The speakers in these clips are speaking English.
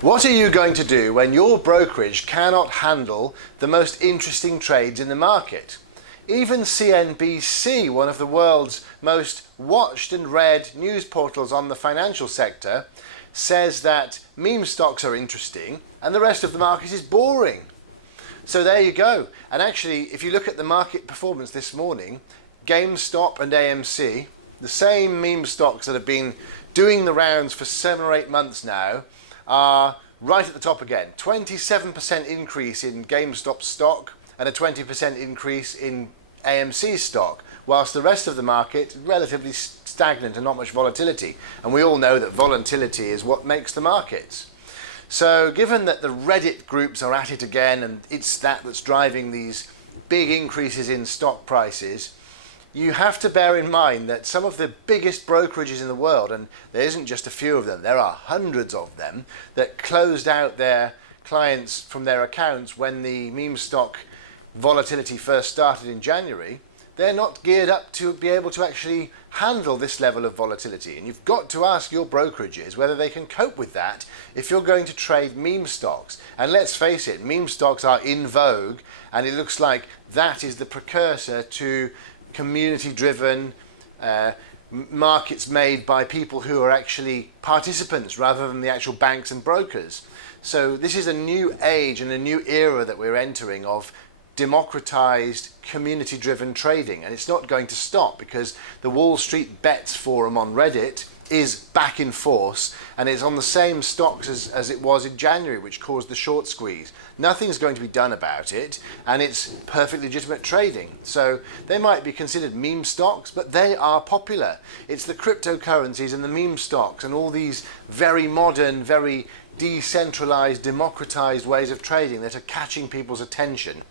What are you going to do when your brokerage cannot handle the most interesting trades in the market? Even CNBC, one of the world's most watched and read news portals on the financial sector, says that meme stocks are interesting and the rest of the market is boring. So there you go. And actually, if you look at the market performance this morning, GameStop and AMC, the same meme stocks that have been doing the rounds for 7 or 8 months now, are right at the top again. 27% increase in GameStop stock and a 20% increase in AMC stock, whilst the rest of the market is relatively stagnant and not much volatility. And we all know that volatility is what makes the markets. So given that the Reddit groups are at it again, and it's that's driving these big increases in stock prices, you have to bear in mind that some of the biggest brokerages in the world, and there isn't just a few of them, there are hundreds of them, that closed out their clients from their accounts when the meme stock volatility first started in January. They're not geared up to be able to actually handle this level of volatility. And you've got to ask your brokerages whether they can cope with that if you're going to trade meme stocks. And let's face it, meme stocks are in vogue, and it looks like that is the precursor to community-driven markets made by people who are actually participants rather than the actual banks and brokers. So this is a new age and a new era that we're entering of democratized, community-driven trading, and it's not going to stop because the Wall Street Bets forum on Reddit is back in force, and it's on the same stocks as it was in January, which caused the short squeeze. Nothing's going to be done about it, and it's perfectly legitimate trading. So they might be considered meme stocks, but they are popular. It's the cryptocurrencies and the meme stocks and all these very modern, very decentralized, democratized ways of trading that are catching people's attention.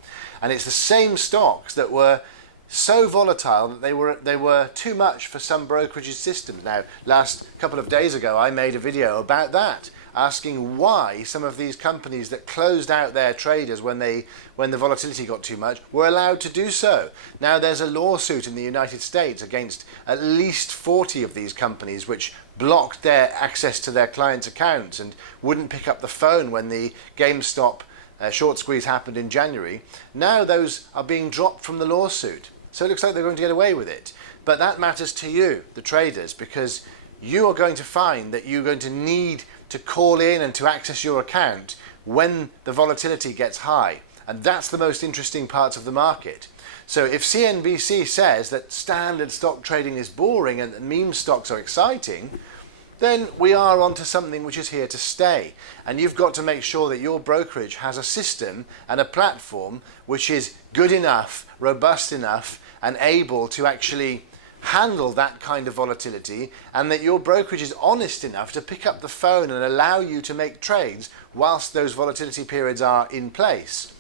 And it's the same stocks that were so volatile that they were too much for some brokerages systems. Now, last couple of days ago, I made a video about that, asking why some of these companies that closed out their traders when the volatility got too much were allowed to do so. Now, there's a lawsuit in the United States against at least 40 of these companies which blocked their access to their clients' accounts and wouldn't pick up the phone when the GameStop short squeeze happened in January. Now those are being dropped from the lawsuit. So it looks like they're going to get away with it. But that matters to you, the traders, because you are going to find that you're going to need to call in and to access your account when the volatility gets high. And that's the most interesting parts of the market. So if CNBC says that standard stock trading is boring and that meme stocks are exciting, then we are onto something which is here to stay. And you've got to make sure that your brokerage has a system and a platform which is good enough, robust enough, and able to actually handle that kind of volatility, and that your brokerage is honest enough to pick up the phone and allow you to make trades whilst those volatility periods are in place.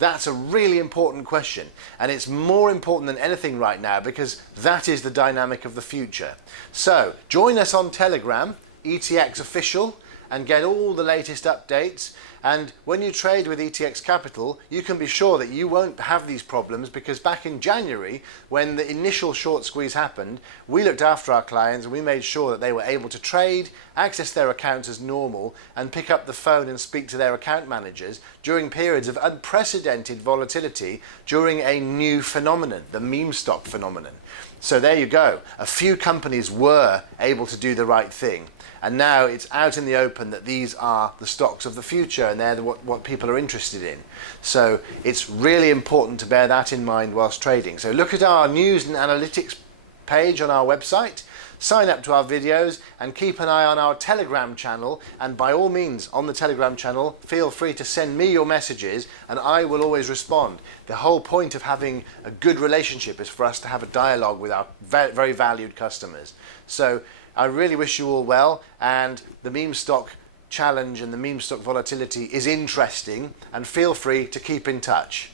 That's a really important question, and it's more important than anything right now because that is the dynamic of the future. So join us on Telegram, ETX Official, and get all the latest updates. And when you trade with ETX Capital, you can be sure that you won't have these problems, because back in January, when the initial short squeeze happened, we looked after our clients and we made sure that they were able to trade, access their accounts as normal, and pick up the phone and speak to their account managers during periods of unprecedented volatility during a new phenomenon, the meme stock phenomenon. So there you go. A few companies were able to do the right thing. And now it's out in the open that these are the stocks of the future, and they're what people are interested in. So it's really important to bear that in mind whilst trading. So look at our news and analytics page on our website, sign up to our videos, and keep an eye on our Telegram channel. And by all means, on the Telegram channel, feel free to send me your messages and I will always respond. The whole point of having a good relationship is for us to have a dialogue with our very valued customers. So I really wish you all well, and the meme stock challenge and the meme stock volatility is interesting, and feel free to keep in touch.